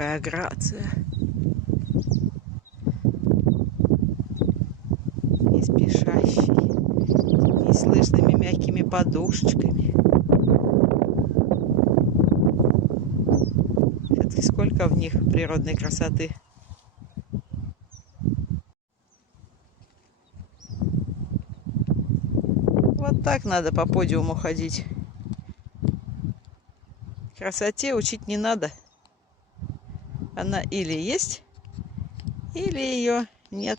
какая грация. Не спешащий, неслышными мягкими подушечками. Все-таки сколько в них природной красоты. Вот так надо по подиуму ходить. Красоте учить не надо. Она или есть, или ее нет.